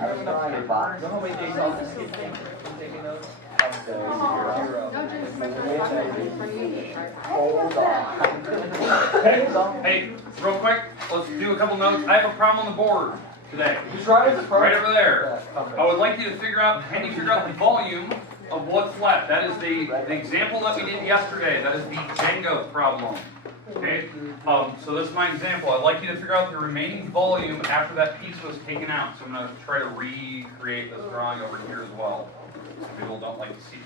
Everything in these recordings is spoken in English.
I was trying to buy. You know how many days off this kid taking notes? Hold on. Hey, real quick, let's do a couple notes. I have a problem on the board today. You tried it Right over there. I would like you to figure out, can you figure out the volume of what's left? That is the example that we did yesterday. That is the Jenga problem. Okay? So this is my example. I'd like you to figure out the remaining volume after that piece was taken out. So I'm going to try to recreate this drawing over here as well. Some people don't like to see it.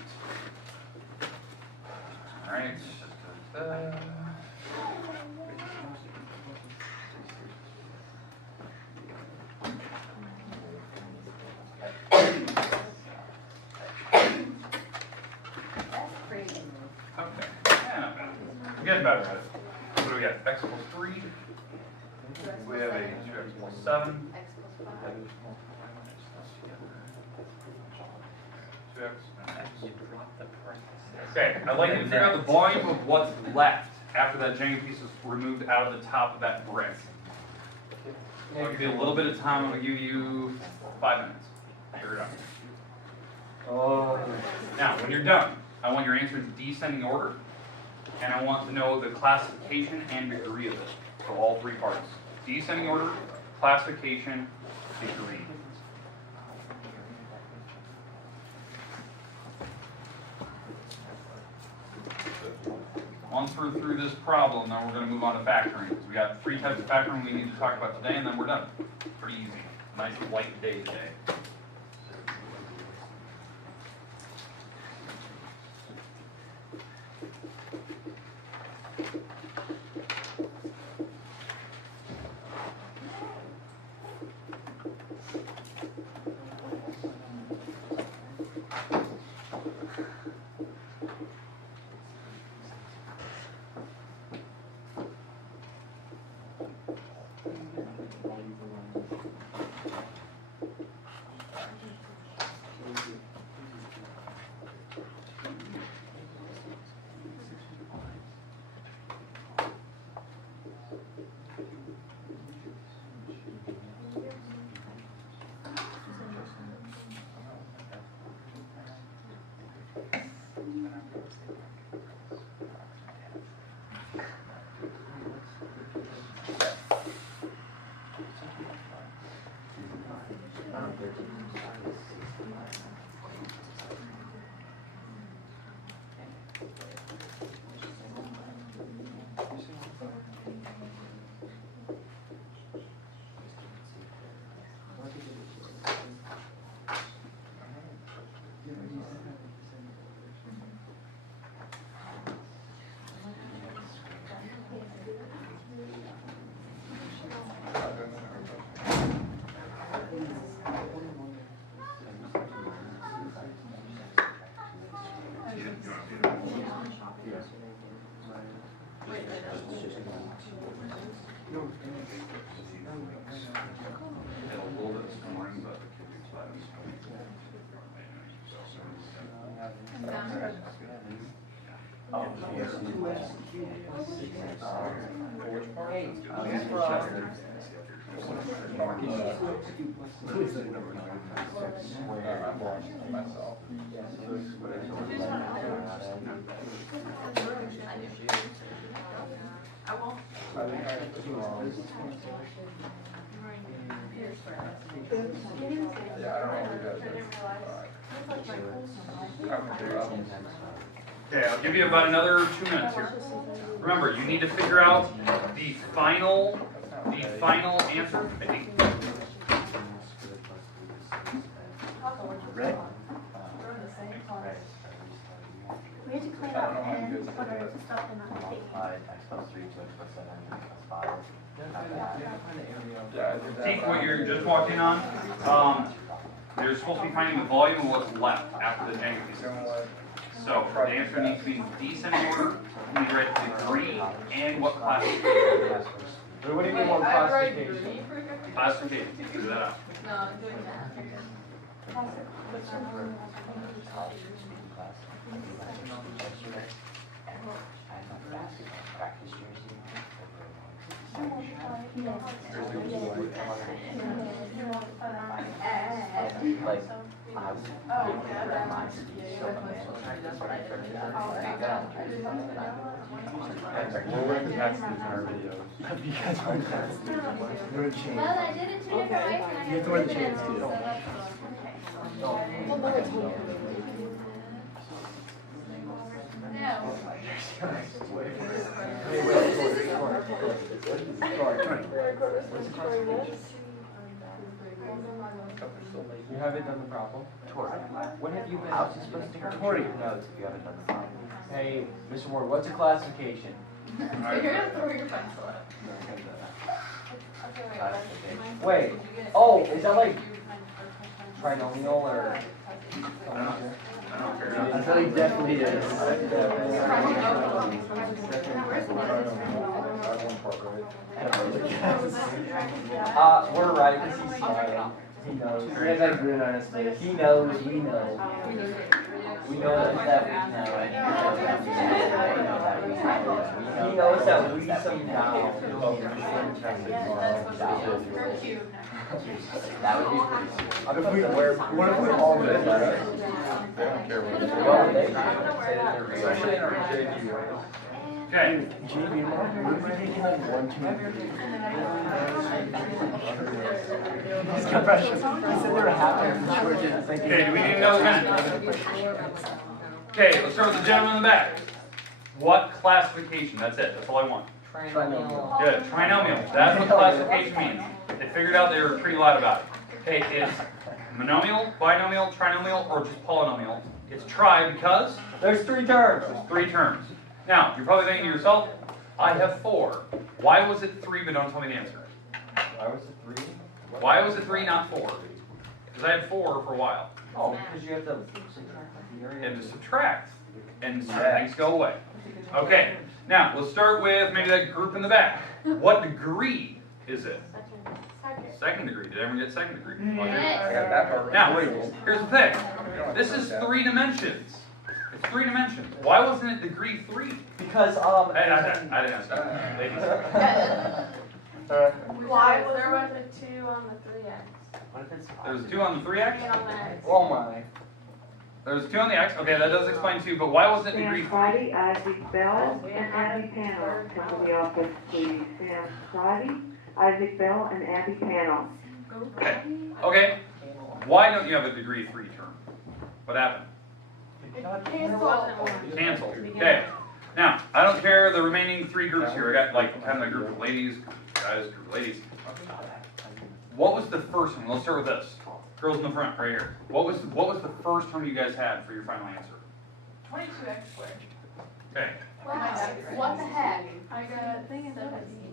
Alright. Okay. Yeah, not bad. I'm getting better at it. What do we got? X equals 3. We have a 2x plus 7. 2x. Okay, I'd like you to figure out the volume of what's left after that Jenga piece is removed out of the top of that brick. So I'll give you a little bit of time. I'm going to give you 5 minutes. Figure it out. Oh. Now, when you're done, I want your answer in descending order, and I want to know the classification and degree of it. So all 3 parts. Descending order, classification, degree. Once we're through this problem, then we're going to move on to factoring. Because we got 3 types of factoring we need to talk about today, and then we're done. Pretty easy. Nice light day today. Okay, I'll give you about another 2 minutes here. Remember, you need to figure out the final answer. I think. Right? We had to clean up and put our stuff in our tape. Take what you're just walked in on. You're supposed to be finding the volume of what's left after the Jenga piece. So the answer needs to be in descending order. You need to write the degree and what classification. What do you mean what classification? Classification. Figure that out. No, I'm doing that. Yes. like, I was so that's what I figured out. We'll work the taxes in our videos. You guys aren't taxed. You're a chain. Well, I did it 2 different ways and I You have to wear the chains so too. that's You haven't done the problem? Tori, When have you been? how is it supposed to Tori notes if you haven't done the problem? Hey, Mr. Ward, what's a classification? You're gonna throw your pencil up. Wait, oh, is that like trinomial or? I don't care. I feel like definitely is. We're right, because he's smiling. He knows. He has that grin on his face. He knows, we know. We know that we know. He knows that we somehow. That would be pretty If we wear, what if we all did that? They don't care what we do. Especially in our JV, right? Okay. JV, we're taking like 1, 2, 3. He's got pressure. He said they were happy. Okay, do we need another pen? Okay, let's start with the gentleman in the back. What classification? That's it. That's all I want. Trinomial. Good. Trinomial. That's what classification means. They figured out they were pretty loud about it. Okay, it's monomial, binomial, trinomial, or just polynomial. It's tri because There's 3 terms. there's 3 terms. Now, you're probably thinking to yourself, I have 4. Why was it 3 but don't tell me the answer? Why was it 3? Why was it 3, not 4? Because I had 4 for a while. Oh, because you have to. And to subtract. And things go away. Okay, now let's start with maybe that group in the back. What degree is it? Second degree. Did everyone get second degree? I got that part right. Now, here's the thing. This is 3 dimensions. It's 3 dimensions. Why wasn't it degree 3? Because, I didn't ask that. Ladies. Why was there was a 2 on the 3x? What if it's There was 2 on the 3x? And on the x. oh my. There was 2 on the x. Okay, that does explain 2, but why wasn't it degree Sam 3? Friday, Isaac Bell, and Abby Panel. Come to the office, please. Sam Friday, Isaac Bell, and Abby Panel. Okay. Why don't you have a degree 3 term? What happened? Canceled. Okay. Now, I don't care the remaining 3 groups here. I got like kind of a group of ladies, guys, group of ladies. What was the first one? Let's start with this. Girls in the front, right here. What was the first term you guys had for your final answer? 22x squared. Okay. Wow, what the heck? I got 17.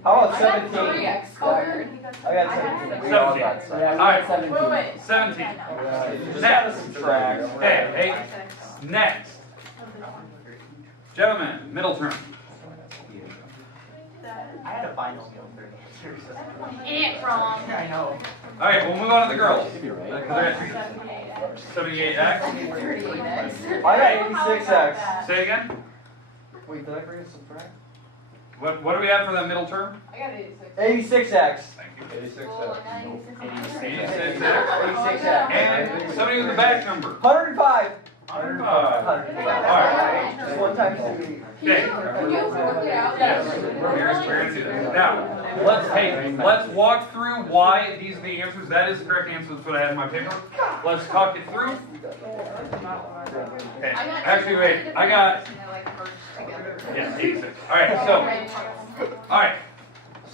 How about I got 17? 3x squared. I got 17. We all got 17. Yeah, some. I got 17. Wait. 17. You just gotta subtract. Hey, next. Gentlemen, middle term. I had a binomial for an answer. Wrong. I know. All right, we'll move on to the girls. You'd be right. Because I got 78x. 38x. I got 86x. Say it again. Wait, did I forget to subtract? What do we have for the middle term? I got 86. 86x. Thank you. 86 Oh, I got 86. 86x. 86x. And somebody with the back number. 105. 105. Alright. Just 1 times 2. Okay. Can you work it out? Yes, we're gonna do that. Now, let's walk through why these are the answers. That is the correct answer. That's what I had in my paper. Let's talk it through. Okay. Actually, wait. I got yeah, 86. All right.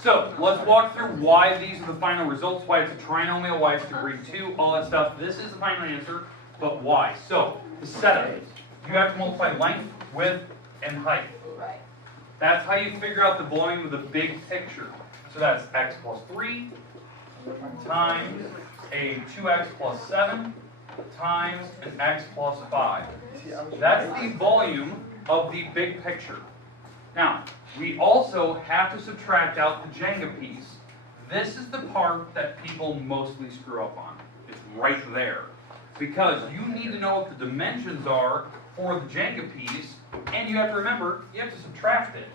So let's walk through why these are the final results. Why it's a trinomial. Why it's degree 2. All that stuff. This is the final answer, but why? So the setup. You have to multiply length, width, and height. Right. That's how you figure out the volume of the big picture. So that's x plus 3 times a 2x plus 7 times an x plus 5. That's the volume of the big picture. Now, we also have to subtract out the Jenga piece. This is the part that people mostly screw up on. It's right there. Because you need to know what the dimensions are for the Jenga piece, and you have to remember, you have to subtract it.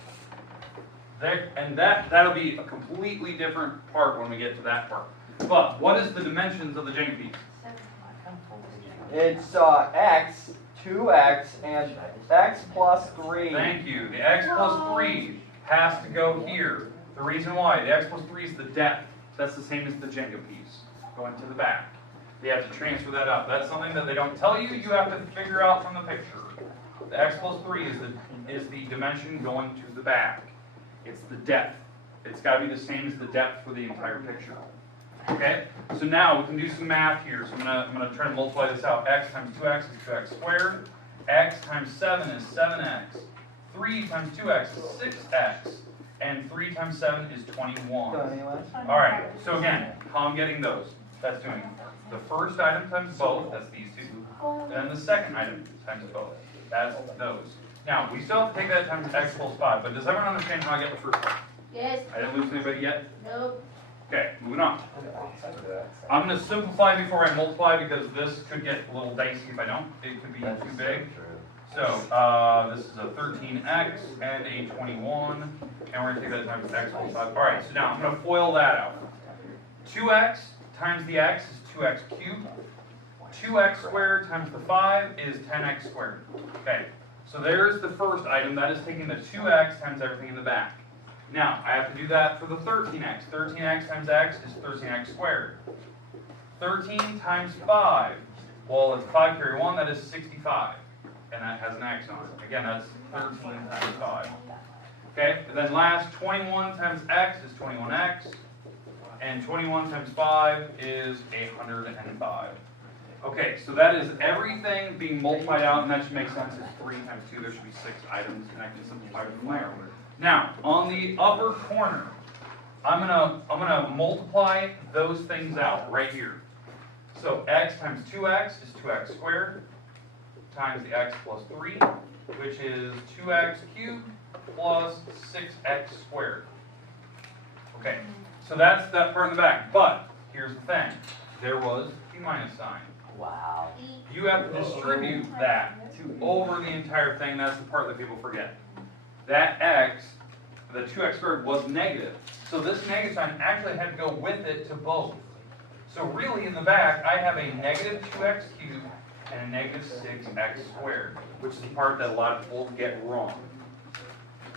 That'll be a completely different part when we get to that part. But what is the dimensions of the Jenga piece? It's x, 2x, and x plus 3. Thank you. The x plus 3 has to go here. The reason why, the x plus 3 is the depth. That's the same as the Jenga piece going to the back. They have to transfer that up. That's something that they don't tell you. You have to figure out from the picture. The x plus 3 is the dimension going to the back. It's the depth. It's got to be the same as the depth for the entire picture. Okay? So now we can do some math here. So I'm gonna try to multiply this out. X times 2x is 2x squared. X times 7 is 7x. 3 times 2x is 6x. And 3 times 7 is 21. Alright, so again, how I'm getting those. That's doing the first item times both, that's these two. And then the second item times both. That's those. Now, we still have to take that times x plus 5, but does everyone understand how I get the first one? Yes. I didn't lose anybody yet? Nope. Okay, moving on. I'm going to simplify before I multiply because this could get a little dicey if I don't. It could be too big. So, this is a 13x and a 21, and we're going to take that times x plus 5. Alright, so now I'm going to FOIL that out. 2x times the x is 2x cubed. 2x squared times the 5 is 10x squared. Okay, so there's the first item. That is taking the 2x times everything in the back. Now, I have to do that for the 13x. 13x times x is 13x squared. 13 times 5, well, it's 5 carry 1, that is 65. And that has an x on it. Again, that's 13 times 5. Okay, and then last, 21 times x is 21x. And 21 times 5 is 105. Okay, so that is everything being multiplied out, and that should make sense. It's 3 times 2, there should be 6 items, and I can simplify from there. Now, on the upper corner, I'm gonna multiply those things out right here. So x times 2x is 2x squared times the x plus 3, which is 2x cubed plus 6x squared. Okay, so that's that part in the back. But here's the thing: there was a minus sign. Wow. You have to distribute that over the entire thing. That's the part that people forget. That x, the 2x squared, was negative. So this negative sign actually had to go with it to both. So really in the back, I have a negative 2x cubed and a negative 6x squared, which is the part that a lot of people get wrong.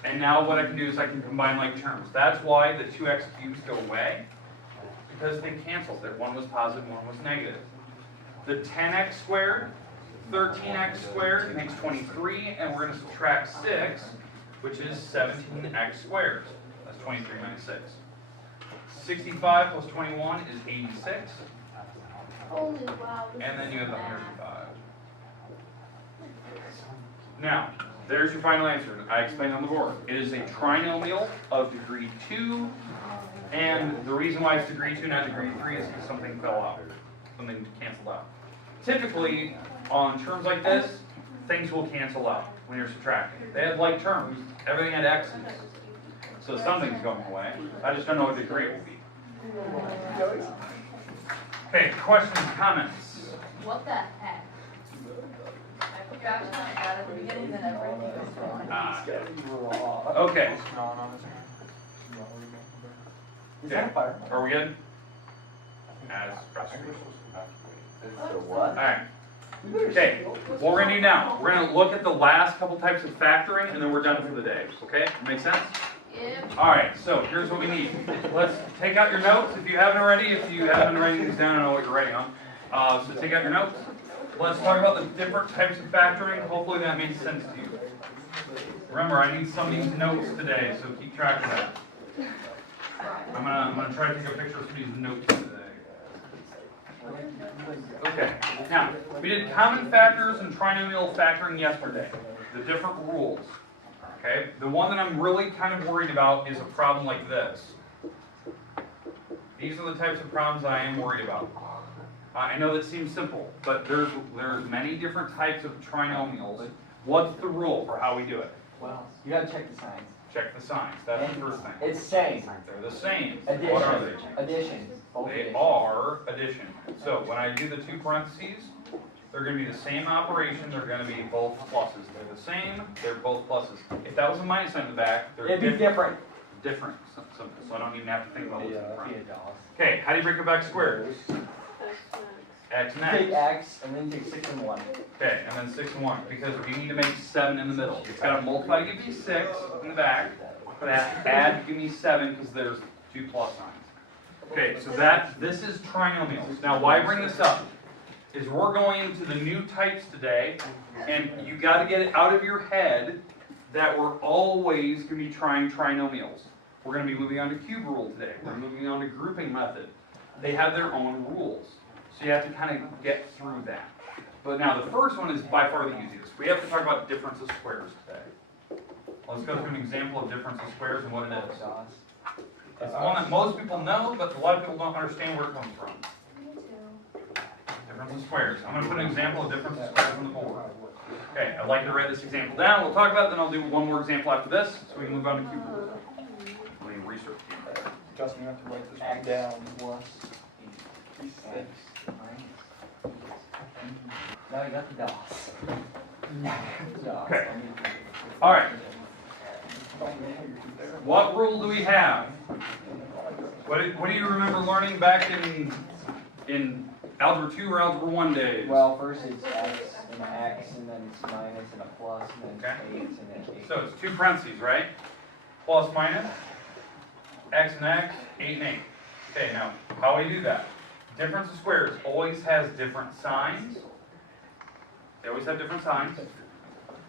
And now what I can do is I can combine like terms. That's why the 2x cubes go away, because they canceled. That one was positive, one was negative. The 10x squared, 13x squared makes 23, and we're going to subtract 6, which is 17x squared. That's 23 minus 6. 65 plus 21 is 86. Holy wow. And then you have the 105. Now, there's your final answer. I explained on the board. It is a trinomial of degree 2, and the reason why it's degree 2, not degree 3, is because something fell out. Something canceled out. Typically, on terms like this, things will cancel out when you're subtracting. They have like terms. Everything had x's. So something's going away. I just don't know what degree it will be. Okay, questions, comments? What the heck? You actually want to add at the beginning, then everything is wrong. Okay. Is that a fire? Are we good? As frustrated. So what? Alright. Okay, what we're going to do now, we're going to look at the last couple types of factoring, and then we're done for the day. Okay? Make sense? Yep. Alright, so here's what we need. Let's take out your notes if you haven't already. If you haven't been writing these down, I don't know what you're writing on. So take out your notes. Let's talk about the different types of factoring. Hopefully that made sense to you. Remember, I need some of these notes today, so keep track of that. I'm gonna try to take a picture of some of these notes today. Okay, now, we did common factors and trinomial factoring yesterday. The different rules. Okay, the one that I'm really kind of worried about is a problem like this. These are the types of problems I am worried about. I know that seems simple, but there's many different types of trinomials. What's the rule for how we do it? Well, you gotta check the signs. Check the signs. That's the first thing. It's same. They're the same. Addition. What are they? Addition. Both They addition. are addition. So when I do the two parentheses, they're going to be the same operation. They're going to be both pluses. They're the same. They're both pluses. If that was a minus sign in the back, they're It'd be different. different. So I don't even have to think about what's in front. Okay, how do you break a back squared? X and You take X. X and then take 6 and 1. Okay, and then 6 and 1, because we need to make 7 in the middle. It's got to multiply to give me 6 in the back, but add to give me 7 because there's 2 plus signs. Okay, so this is trinomials. Now, why I bring this up is we're going into the new types today, and you got to get it out of your head that we're always going to be trying trinomials. We're going to be moving on to cube rule today. We're moving on to grouping method. They have their own rules, so you have to kind of get through that. But now the first one is by far the easiest. We have to talk about difference of squares today. Let's go through an example of difference of squares and what it is. It's one that most people know, but a lot of people don't understand where it comes from. Difference of squares. I'm going to put an example of difference of squares on the board. Okay, I'd like to write this example down. We'll talk about it, then I'll do one more example after this, so we can move on to cube rule. Let me research. Justin, you have to write this one down. Plus 6 Now you got the dots. Okay. All right. What rule do we have? What do you remember learning back in Algebra 2 or Algebra 1 days? Well, first it's X, and then it's minus, and a plus, and then it's 8, and then 8. So it's 2 parentheses, right? Plus, minus, X and X, 8 and 8. Okay, now, how do we do that? Difference of squares always has different signs. They always have different signs.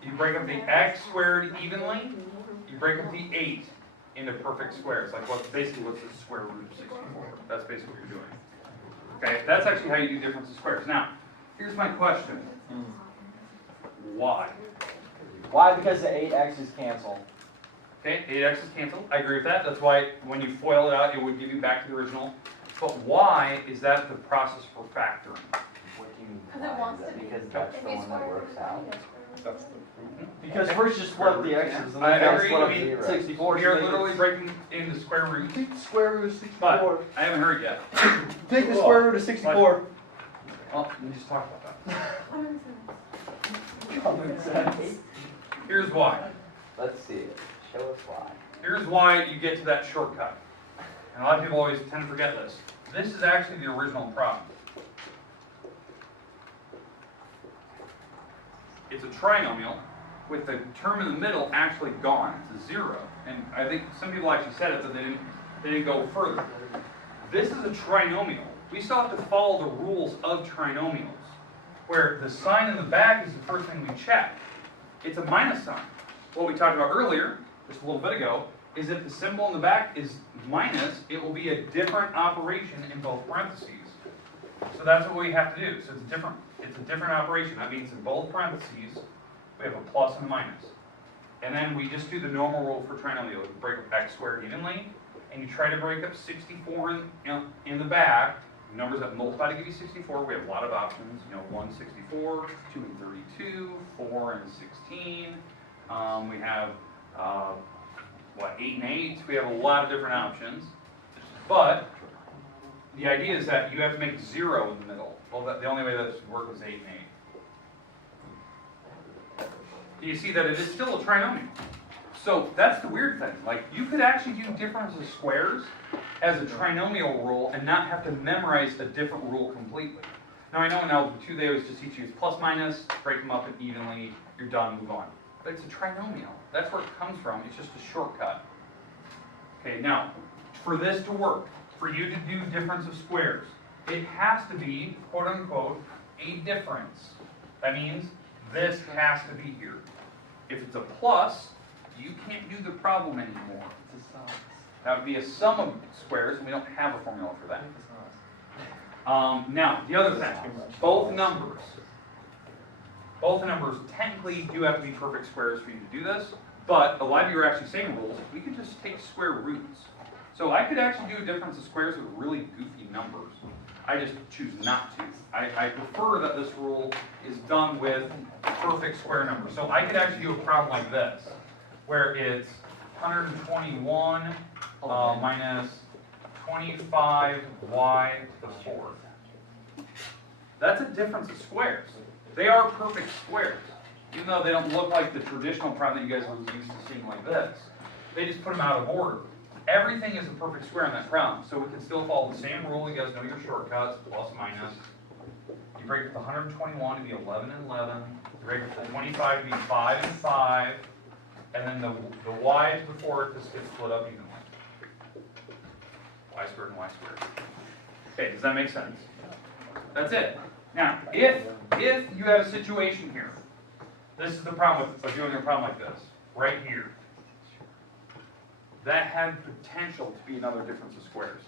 You break up the X squared evenly, you break up the 8 into perfect squares. Like what's the square root of 64? That's basically what you're doing. Okay, that's actually how you do difference of squares. Now, here's my question. Why? Why? Because the 8x's cancel. Okay, 8x is canceled. I agree with that. That's why when you FOIL it out, it would give you back to the original. But why is that the process for factoring? What do you mean? Because it wants to be. Because that's the one that works out. That's the Because first you split the x's, and I then you agree. split up I mean, 64. We are literally breaking into square roots. Take the square root of But 64. I haven't heard yet. Take the square root of 64. Well, we just talked about that. Common sense. Here's why. Let's see it. Show us why. Here's why you get to that shortcut. And a lot of people always tend to forget this. This is actually the original problem. It's a trinomial with the term in the middle actually gone. It's a 0. And I think some people actually said it, but they didn't go further. This is a trinomial. We still have to follow the rules of trinomials, where the sign in the back is the first thing we check. It's a minus sign. What we talked about earlier, just a little bit ago, is if the symbol in the back is minus, it will be a different operation in both parentheses. So that's what we have to do. So it's a different operation. That means in both parentheses, we have a plus and a minus. And then we just do the normal rule for trinomial. You break up x squared evenly, and you try to break up 64 in the back. Numbers that multiply to give you 64. We have a lot of options. 1, 64, 2 and 32, 4 and 16. We have 8 and 8. We have a lot of different options. But the idea is that you have to make 0 in the middle. Well, the only way that this would work is 8 and 8. You see that it is still a trinomial. So that's the weird thing. Like, you could actually do difference of squares as a trinomial rule and not have to memorize a different rule completely. Now, I know in Algebra 2 they always just teach you plus minus, break them up evenly, you're done, move on. But it's a trinomial. That's where it comes from. It's just a shortcut. Okay, now, for this to work, for you to do difference of squares, it has to be, quote unquote, a difference. That means this has to be here. If it's a plus, you can't do the problem anymore. That would be a sum of squares, and we don't have a formula for that. Now, the other thing, both numbers technically do have to be perfect squares for you to do this, but a lot of you are actually saying rules, we could just take square roots. So I could actually do a difference of squares with really goofy numbers. I just choose not to. I prefer that this rule is done with perfect square numbers. So I could actually do a problem like this, where it's 121 minus 25y to the 4th. That's a difference of squares. They are perfect squares, even though they don't look like the traditional problem that you guys are used to seeing like this. They just put them out of order. Everything is a perfect square in that problem, so we can still follow the same rule. You guys know your shortcuts, plus, minus. You break up the 121 to be 11 and 11. You break up the 25 to be 5 and 5. And then the y's before it just gets split up evenly. Y squared and y squared. Okay, does that make sense? That's it. Now, if you have a situation here, this is the problem with doing a problem like this, right here. That had potential to be another difference of squares.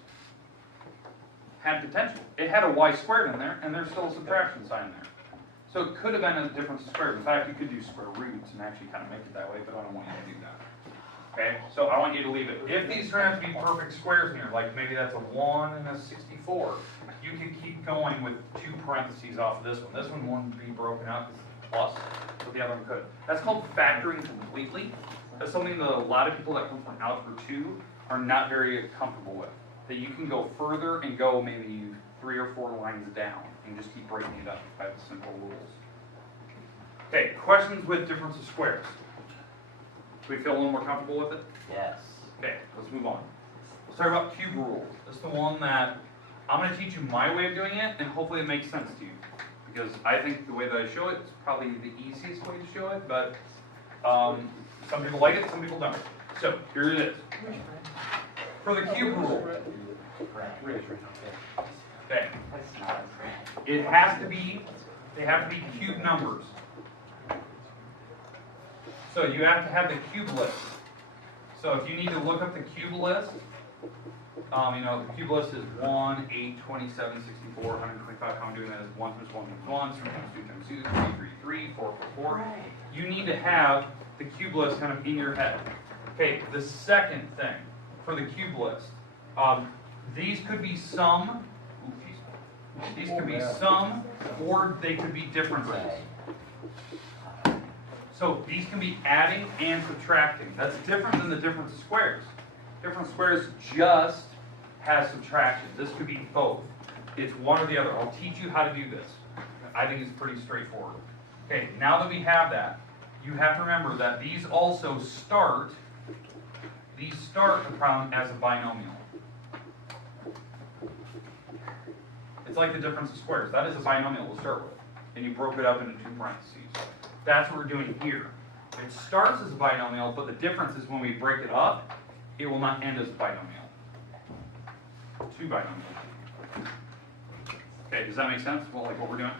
Had potential. It had a y squared in there, and there's still a subtraction sign there. So it could have been a difference of squares. In fact, you could do square roots and actually kind of make it that way, but I don't want you to do that. Okay, so I want you to leave it. If these turn out to be perfect squares here, like maybe that's a 1 and a 64, you can keep going with 2 parentheses off of this one. This one wouldn't be broken up as plus, but the other one could. That's called factoring completely. That's something that a lot of people that come from Algebra 2 are not very comfortable with. That you can go further and go maybe 3 or 4 lines down and just keep breaking it up by the simple rules. Okay, questions with difference of squares. Do we feel a little more comfortable with it? Yes. Okay, let's move on. Let's talk about cube rules. This is the one that I'm going to teach you my way of doing it, and hopefully it makes sense to you. Because I think the way that I show it is probably the easiest way to show it, but some people like it, some people don't. So, here it is. For the cube rule, okay, they have to be cube numbers. So you have to have the cube list. So if you need to look up the cube list, the cube list is 1, 8, 27, 64, 125. How I'm doing that is 1 times 1 times 1, 3 times 2 times 2, 3, 3, 3, 4, 4, 4. You need to have the cube list kind of in your head. Okay, the second thing for the cube list, these could be sum, these could be sum, or they could be differences. So these can be adding and subtracting. That's different than the difference of squares. Difference of squares just has subtraction. This could be both. It's one or the other. I'll teach you how to do this. I think it's pretty straightforward. Okay, now that we have that, you have to remember that these also start the problem as a binomial. It's like the difference of squares. That is a binomial to start with. And you broke it up into 2 parentheses. That's what we're doing here. It starts as a binomial, but the difference is when we break it up, it will not end as a binomial. 2 binomials. Okay, does that make sense? Well, like what we're doing?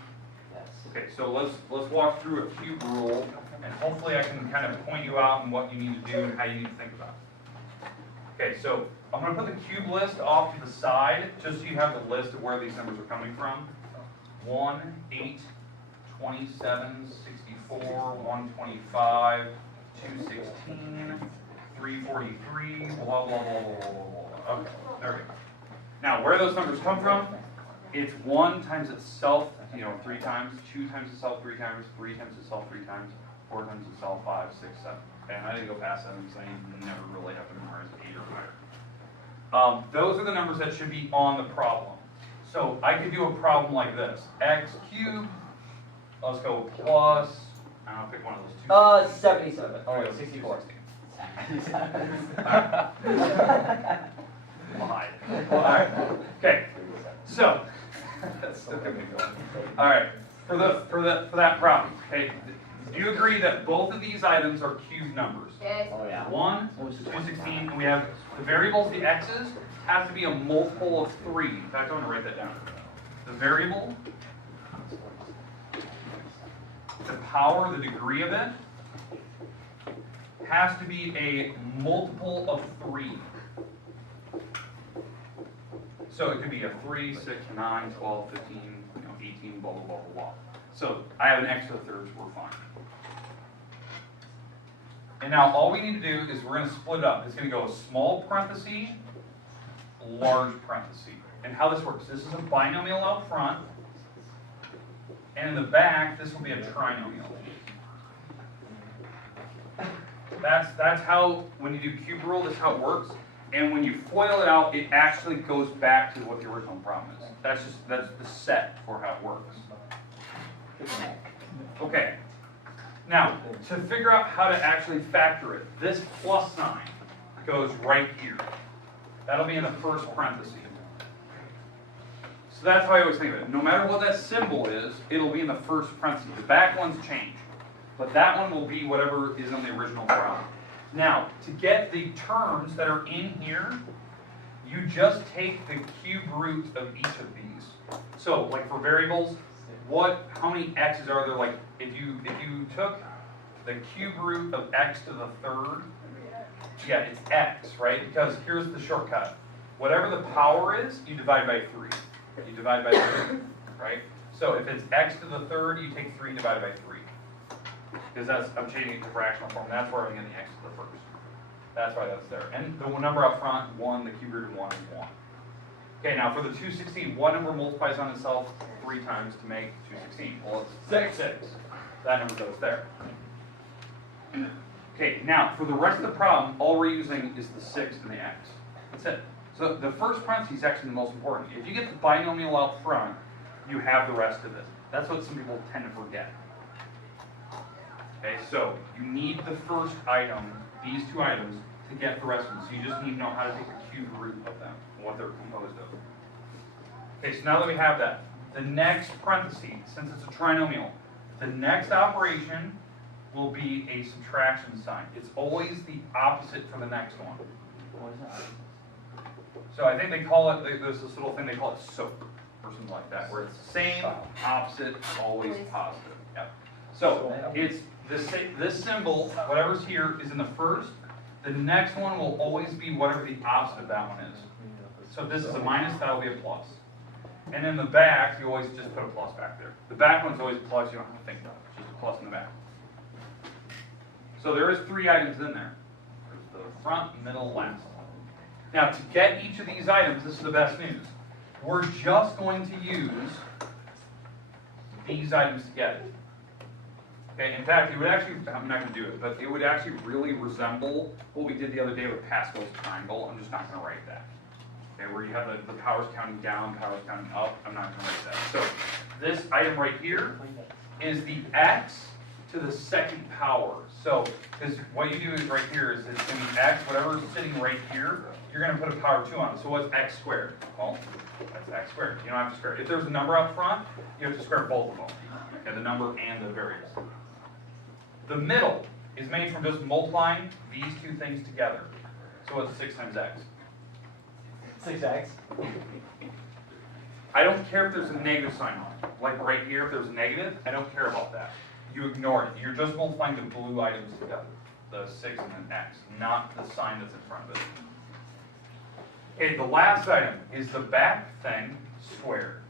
Yes. Okay, so let's walk through a cube rule, and hopefully I can kind of point you out on what you need to do and how you need to think about it. Okay, so I'm going to put the cube list off to the side, just so you have the list of where these numbers are coming from. 1, 8, 27, 64, 125, 216, 343, blah, blah, blah, blah, blah, blah. Okay, there we go. Now, where those numbers come from, it's 1 times itself, 3 times, 2 times itself 3 times, 3 times itself 3 times, 4 times itself 5, 6, 7. Okay, and I didn't go past 7 because I never really have to memorize 8 or higher. Those are the numbers that should be on the problem. So I could do a problem like this. X cubed, let's go plus, I don't pick one of those 2. 77. Oh, Oh, 64. Lie. Alright, okay. So, that's still gonna be going. Alright, for that problem, okay, do you agree that both of these items are cube numbers? Yes. Oh, yeah. 1, 216, and we have the variables, the x's, have to be a multiple of 3. In fact, I want to write that down. The variable, the power, the degree of it, has to be a multiple of 3. So it could be a 3, 6, 9, 12, 15, 18, blah, blah, blah, blah, blah. So I have an extra third, so we're fine. And now all we need to do is we're going to split it up. It's going to go a small parenthesis, large parenthesis. And how this works, this is a binomial out front, and in the back, this will be a trinomial. That's how, when you do cube rule, that's how it works. And when you FOIL it out, it actually goes back to what the original problem is. That's the set for how it works. Okay. Now, to figure out how to actually factor it, this plus sign goes right here. That'll be in the first parenthesis. So that's how I always think of it. No matter what that symbol is, it'll be in the first parentheses. The back ones change. But that one will be whatever is in the original problem. Now, to get the terms that are in here, you just take the cube root of each of these. So, like for variables, how many x's are there? Like, if you took the cube root of x to the third, yeah, it's x, right? Because here's the shortcut. Whatever the power is, you divide by 3. You divide by 3, right? So if it's x to the third, you take 3 divided by 3. Because I'm changing it to fractional form. That's where I'm getting the x to the first. That's why that's there. And the number up front, 1, the cube root of 1 is 1. Okay, now for the 216, what number multiplies on itself 3 times to make 216? Well, it's 6. That number goes there. Okay, now for the rest of the problem, all we're using is the 6 and the x. That's it. So the first parenthesis is actually the most important. If you get the binomial out front, you have the rest of it. That's what some people tend to forget. Okay, so you need the first item, these 2 items, to get the rest of them. So you just need to know how to take the cube root of them, and what they're composed of. Okay, so now that we have that, the next parenthesis, since it's a trinomial, the next operation will be a subtraction sign. It's always the opposite for the next one. So I think they call it, there's this little thing they call it SOAP, or something like that, where it's the same, opposite, always positive. Yep. So it's this symbol, whatever's here, is in the first. The next one will always be whatever the opposite of that one is. So if this is a minus, that'll be a plus. And in the back, you always just put a plus back there. The back one's always plus, you don't have to think about it. It's just a plus in the back. So there is 3 items in there. There's the front, middle, last. Now to get each of these items, this is the best news. We're just going to use these items to get it. Okay, in fact, it would actually, I'm not going to do it, but it would actually really resemble what we did the other day with Pascal's triangle. I'm just not going to write that. Okay, where you have the powers counting down, powers counting up. I'm not going to write that. So this item right here is the x to the second power. So, because what you do is right here is it's going to be x, whatever's sitting right here, you're going to put a power 2 on it. So what's x squared? Well, that's x squared. You don't have to square it. If there's a number up front, you have to square both of them. Okay, the number and the variance. The middle is made from just multiplying these 2 things together. So what's 6 times x? 6x. I don't care if there's a negative sign on it. Like right here, if there's a negative, I don't care about that. You ignore it. You're just multiplying the blue items together. The 6 and an x, not the sign that's in front of it. Okay, the last item is the back thing squared.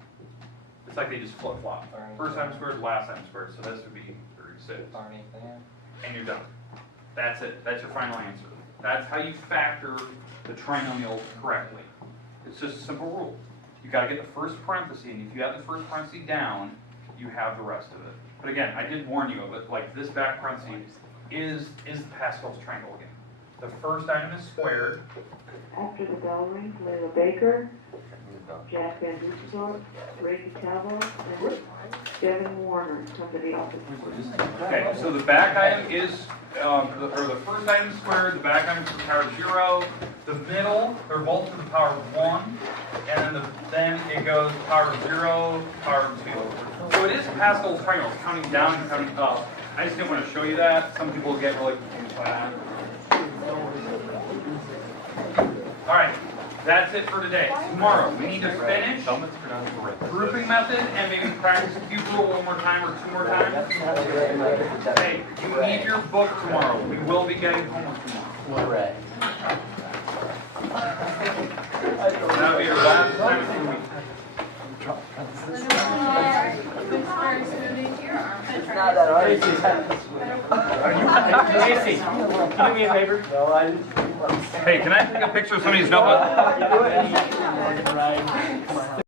It's like they just flip-flop. First item squared, last item squared. So this would be 36. And you're done. That's it. That's your final answer. That's how you factor the trinomial correctly. It's just a simple rule. You've got to get the first parenthesis, and if you have the first parenthesis down, you have the rest of it. But again, I did warn you of it. Like this back parenthesis is Pascal's triangle again. The first item is squared. After the bell rings, Layla Baker, Jack Van Dusseldorp, Ricky Calvo, and Devin Warner come to the office. Okay, so the back item is, the first item is squared, the back item is to the power of 0, the middle, they're both to the power of 1, and then it goes power of 0, power of 2. So it is Pascal's triangle, it's counting down and counting up. I just didn't want to show you that. Some people get really confused by that. All right, that's it for today. Tomorrow, we need to finish grouping method and maybe practice cube rule one more time or 2 more times. Hey, you need your book tomorrow. We will be getting homework tomorrow. Right. That'll be your last time of the week. Not that hard. Casey, can you do me a favor? No, I didn't. Hey, can I take a picture of somebody's notebook? You do it. Right.